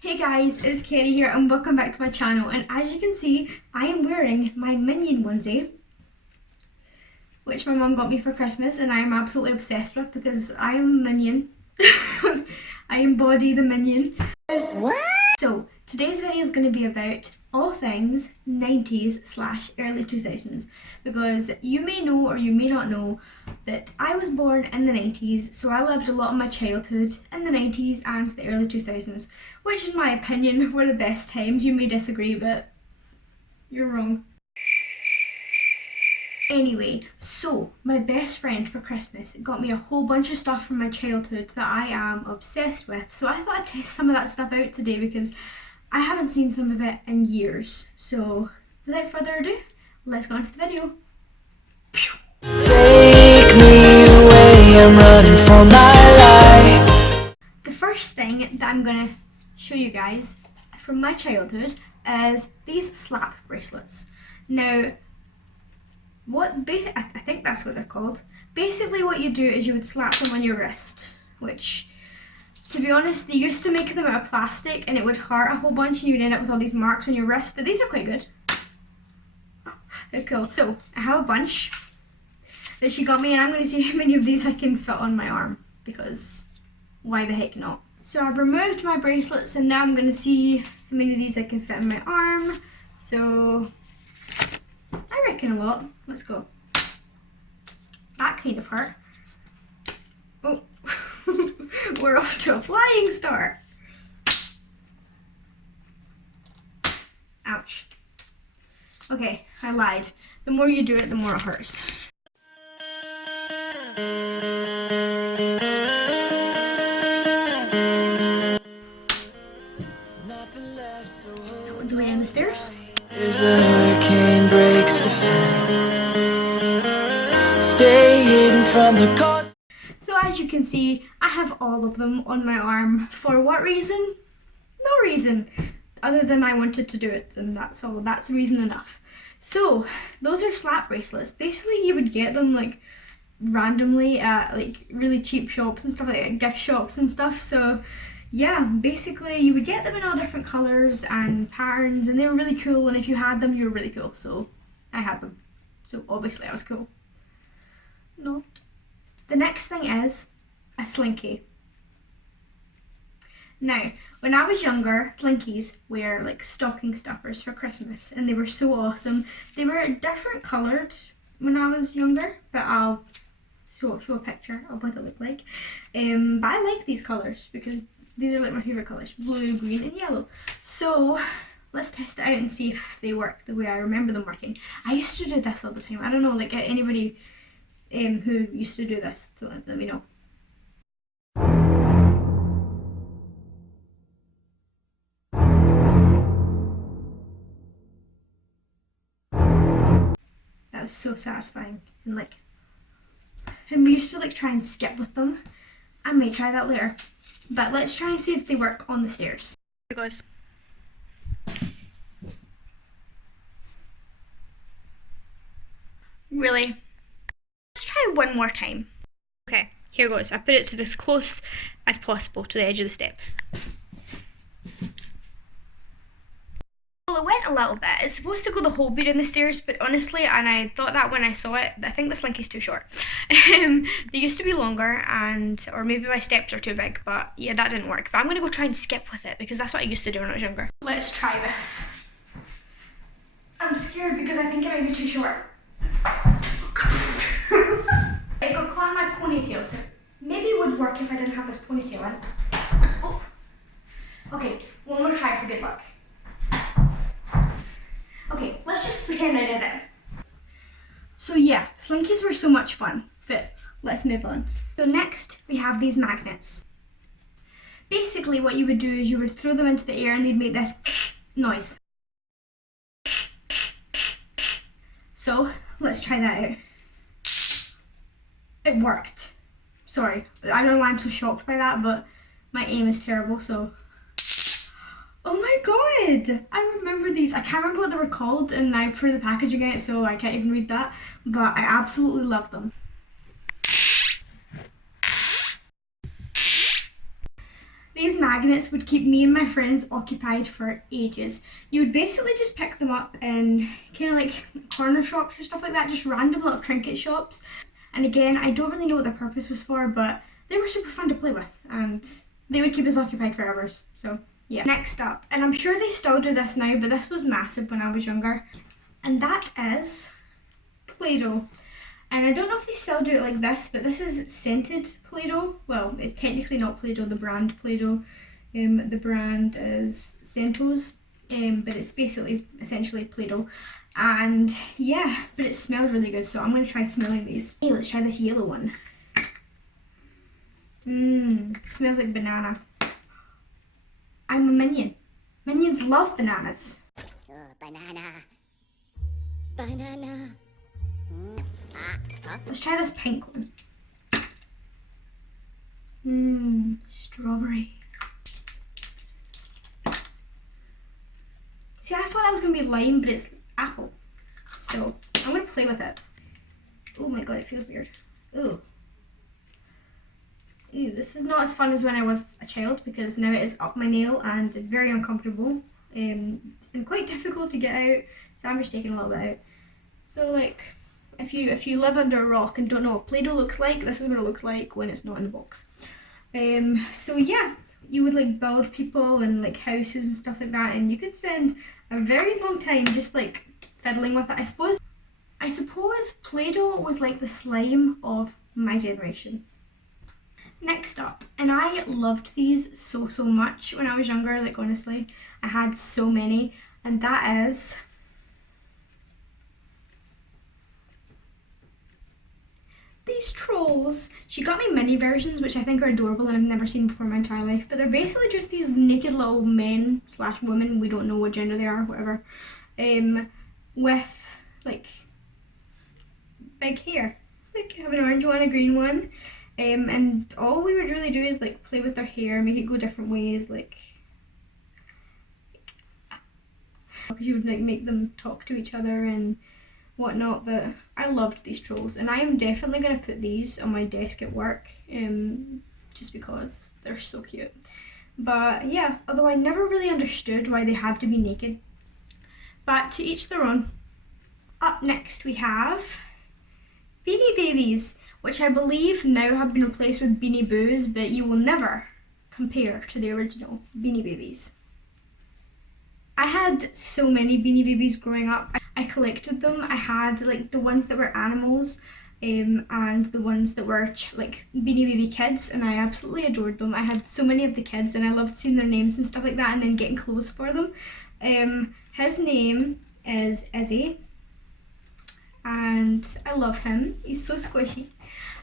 Hey guys, it's Kerry here and welcome back to my channel, and as you can see I am wearing my Minion onesie which my mum got me for Christmas and I am absolutely obsessed with because I am a Minion. I embody the Minion. What? So today's video is going to be about all things 90s slash early 2000s because you may know or you may not know that I was born in the 90s, so I lived a lot of my childhood in the 90s and the early 2000s, which in my opinion were the best times. You may disagree, but you're wrong. Anyway, so my best friend for Christmas got me a whole bunch of stuff from my childhood that I am obsessed with. So I thought I'd test some of that stuff out today because I haven't seen some of it in years. So without further ado, let's go into the video. Take me away, I'm running for my life. The first thing that I'm gonna show you guys from my childhood is these slap bracelets. Now, I think that's what they're called. Basically what you do is you would slap them on your wrist, which, to be honest, they used to make them out of plastic and it would hurt a whole bunch and you would end up with all these marks on your wrist, but these are quite good. They're cool. So, I have a bunch that she got me and I'm going to see how many of these I can fit on my arm, because why the heck not? So I've removed my bracelets and now I'm going to see how many of these I can fit on my arm. So I reckon a lot. Let's go. That kind of hurt. Oh, we're off to a flying start. Ouch. Okay, I lied. The more you do it, the more it hurts. That one's way down the stairs. There's a hurricane breaks defense. Stay hidden from the cause. So as you can see, I have all of them on my arm. For what reason? No reason. Other than I wanted to do it, and that's all. That's reason enough. So, those are slap bracelets. Basically, you would get them like randomly at like really cheap shops and stuff, like gift shops and stuff. So yeah, basically you would get them in all different colours and patterns and they were really cool, and if you had them you were really cool, so I had them. So obviously I was cool. Not. The next thing is a slinky. Now, when I was younger, slinkies were like stocking stuffers for Christmas and they were so awesome. They were different coloured when I was younger, but I'll show a picture of what they look like. But I like these colours because these are like my favourite colours, blue, green and yellow. So let's test it out and see if they work the way I remember them working. I used to do this all the time. I don't know, like anybody who used to do this, to let me know. That was so satisfying. And we used to like try and skip with them. I may try that later. But let's try and see if they work on the stairs. Here goes. Really? Let's try one more time. Okay, here goes. I put it to as close as possible to the edge of the step. Well, it went a little bit. It's supposed to go the whole way down the stairs, but honestly, and I thought that when I saw it, I think the slinky's too short. They used to be longer, or maybe my steps are too big, but yeah, that didn't work. But I'm gonna go try and skip with it because that's what I used to do when I was younger. Let's try this. I'm scared because I think it might be too short. It got caught in my ponytail, so maybe it would work if I didn't have this ponytail in. Oh. Okay, one more try for good luck. Okay, let's just pretend I did it. So yeah, slinkies were so much fun, but let's move on. So next we have these magnets. Basically what you would do is you would throw them into the air and they'd make this noise. So let's try that out. It worked. Sorry, I don't know why I'm so shocked by that, but my aim is terrible, so. Oh my god! I remember these. I can't remember what they were called and I threw the packaging out, so I can't even read that, but I absolutely love them. These magnets would keep me and my friends occupied for ages. You would basically just pick them up in kind of like corner shops or stuff like that, just random little trinket shops. And again, I don't really know what their purpose was for, but they were super fun to play with and they would keep us occupied for hours. So yeah. Next up, and I'm sure they still do this now, but this was massive when I was younger, and that is Play-Doh. And I don't know if they still do it like this, but this is scented Play-Doh. Well, it's technically not Play-Doh, the brand Play-Doh. The brand is Centos, but it's basically essentially Play-Doh. And yeah, but it smells really good, so I'm going to try smelling these. Hey, let's try this yellow one. Smells like banana. I'm a minion. Minions love bananas. Oh, banana. Banana. Let's try this pink one. Strawberry. See, I thought that was going to be lime, but it's apple. So, I'm going to play with it. Oh my god, it feels weird. Ooh. Ew, this is not as fun as when I was a child because now it is up my nail and very uncomfortable and quite difficult to get out. So I'm just taking a little bit out. So like, if you live under a rock and don't know what Play-Doh looks like, this is what it looks like when it's not in the box. So yeah, you would like build people and like houses and stuff like that, and you could spend a very long time just like fiddling with it. I suppose Play-Doh was like the slime of my generation. Next up, and I loved these so much when I was younger, like honestly, I had so many, and that is these trolls. She got me mini versions, which I think are adorable and I've never seen before in my entire life, but they're basically just these naked little men / women, we don't know what gender they are, whatever, with like big hair. Like I have an orange one, a green one. And all we would really do is like play with their hair, make it go different ways, like you would like make them talk to each other and whatnot. But I loved these trolls, and I am definitely going to put these on my desk at work, just because they're so cute. But yeah, although I never really understood why they had to be naked, but to each their own. Up next we have Beanie Babies, which I believe now have been replaced with Beanie Boos, but you will never compare to the original Beanie Babies. I had so many Beanie Babies growing up. I collected them. I had like the ones that were animals, and the ones that were like Beanie Baby kids, and I absolutely adored them. I had so many of the kids, and I loved seeing their names and stuff like that, and then getting clothes for them. His name is Izzy, and I love him. He's so squishy.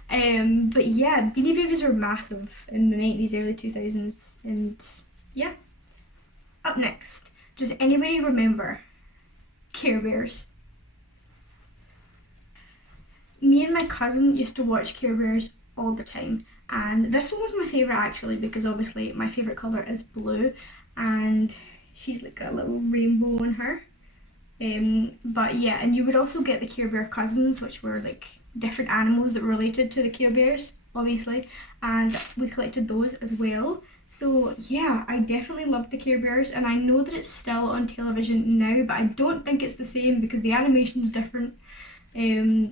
But yeah, Beanie Babies were massive in the 90s, early 2000s, and yeah. Up next, does anybody remember Care Bears? Me and my cousin used to watch Care Bears all the time, and this one was my favourite actually because obviously my favourite colour is blue, and she's like got a little rainbow on her. But yeah, and you would also get the Care Bear cousins, which were like different animals that were related to the Care Bears, obviously, and we collected those as well. So yeah, I definitely loved the Care Bears, and I know that it's still on television now, but I don't think it's the same because the animation's different.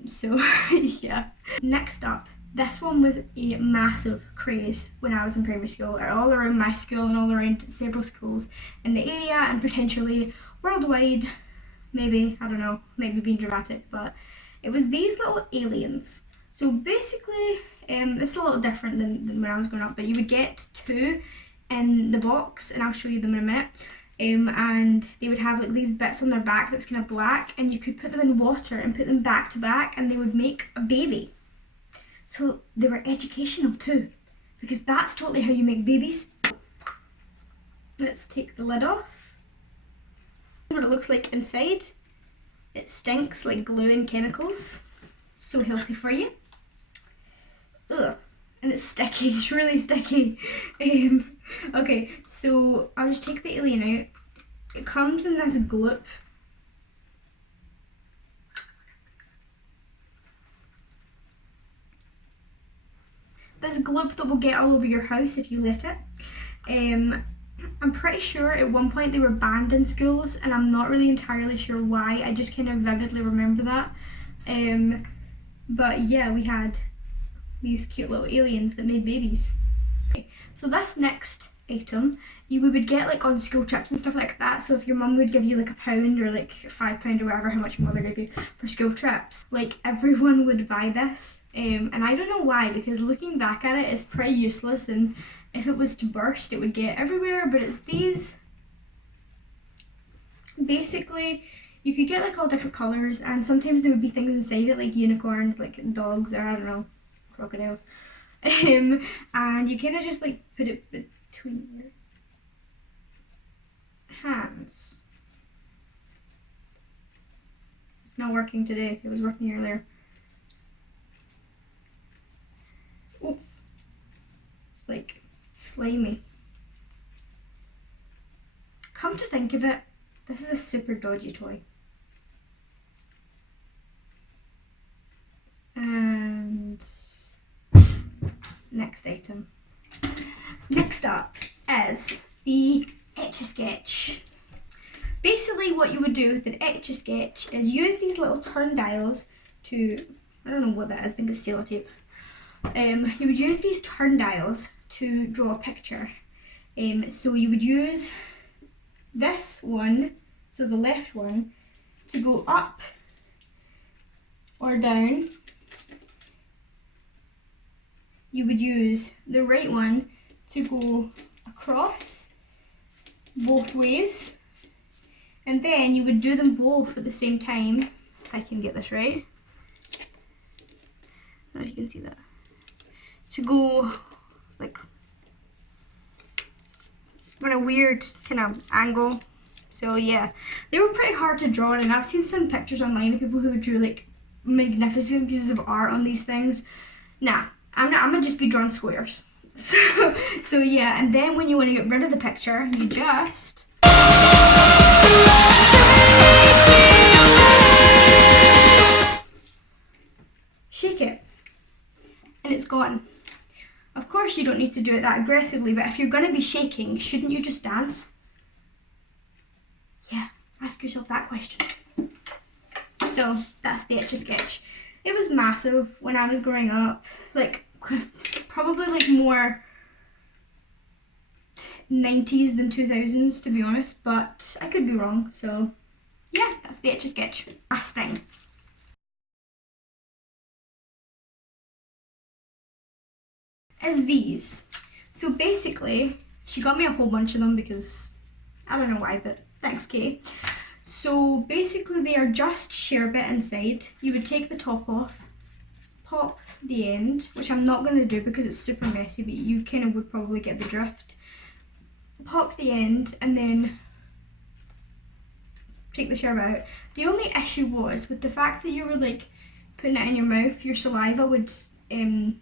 So yeah. Next up, this one was a massive craze when I was in primary school, or all around my school and all around several schools in the area and potentially worldwide. Maybe, I don't know, maybe being dramatic, but it was these little aliens. So basically, it's a little different than when I was growing up, but you would get two in the box, and I'll show you them in a minute. And they would have like these bits on their back that was kind of black, and you could put them in water and put them back to back, and they would make a baby. So they were educational too, because that's totally how you make babies. Let's take the lid off. What it looks like inside. It stinks like glue and chemicals. So healthy for you. Ugh. And it's sticky. It's really sticky. Okay, so I'll just take the alien out. It comes in this gloop. This gloop that will get all over your house if you let it. I'm pretty sure at one point they were banned in schools, and I'm not really entirely sure why. I just kind of vividly remember that. But yeah, we had these cute little aliens that made babies. So this next item, we would get like on school trips and stuff like that. So if your mum would give you like £1 or like £5 or whatever, how much your mother gave you for school trips, like everyone would buy this. And I don't know why, because looking back at it, it's pretty useless, and if it was to burst, it would get everywhere. But it's these. Basically, you could get like all different colours, and sometimes there would be things inside it like unicorns, like dogs, or I don't know, crocodiles. And you kind of just like put it between your hands. It's not working today. It was working earlier. Oh, it's like slimy. Come to think of it, this is a super dodgy toy. And next item. Next up is the Etch-a-Sketch. Basically what you would do with an Etch-a-Sketch is use these little turn dials to, I don't know what that is, I think it's sellotape. You would use these turn dials to draw a picture. So you would use this one, so the left one, to go up or down. You would use the right one to go across both ways, and then you would do them both at the same time, if I can get this right. I don't know if you can see that. To go like on a weird kind of angle. So yeah, they were pretty hard to draw, and I've seen some pictures online of people who drew like magnificent pieces of art on these things. Nah, I'm gonna just be drawing squares. So yeah, and then when you want to get rid of the picture, you just shake it, and it's gone. Of course you don't need to do it that aggressively, but if you're gonna be shaking, shouldn't you just dance? Yeah, ask yourself that question. So that's the Etch-a-Sketch. It was massive when I was growing up, like probably like more 90's than 2000's to be honest, but I could be wrong. So yeah, that's the Etch-a-Sketch. Last thing. Is these. So basically, she got me a whole bunch of them because I don't know why, but thanks, Kay. So basically they are just sherbet inside. You would take the top off, pop the end, which I'm not going to do because it's super messy, but you kind of would probably get the drift. Pop the end and then take the sherbet out. The only issue was with the fact that you were like putting it in your mouth, your saliva would kind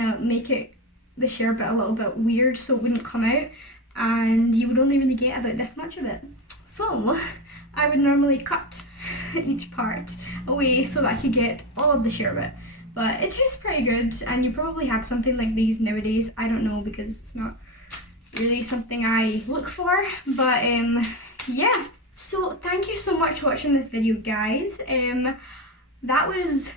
of make it, the sherbet, a little bit weird, so it wouldn't come out, and you would only really get about this much of it. So I would normally cut each part away so that I could get all of the sherbet. But it tastes pretty good, and you probably have something like these nowadays. I don't know because it's not really something I look for, but yeah. So thank you so much for watching this video, guys. That was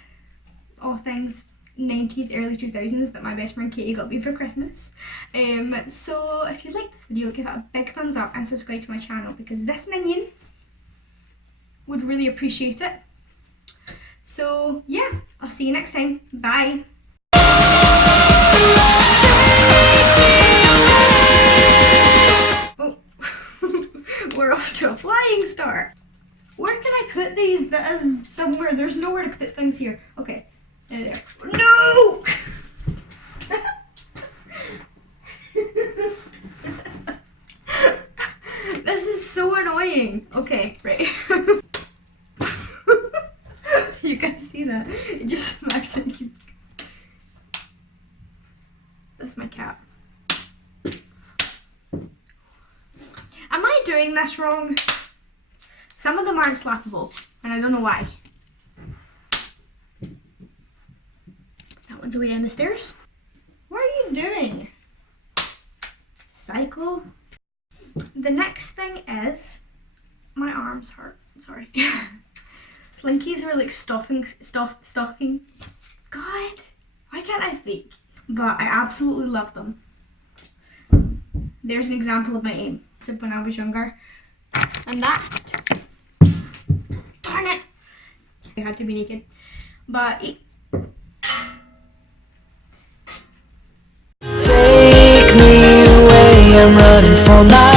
all things 90's, early 2000's that my best friend Katie got me for Christmas. So if you like this video, give it a big thumbs up and subscribe to my channel because this minion would really appreciate it. So yeah, I'll see you next time. Bye. Oh, we're off to a flying start. Where can I put these? That is somewhere. There's nowhere to put things here. Okay. There. No! This is so annoying. Okay, right. You can see that. It just smacks at you. That's my cat. Am I doing this wrong? Some of them aren't slappable, and I don't know why. That one's way down the stairs. What are you doing? psycho. The next thing is, my arms hurt, sorry. Slinkies are like stocking. God, why can't I speak? But I absolutely love them. There's an example of my aim when I was younger. And that, darn it, I had to be naked. But Take me away, I'm running for my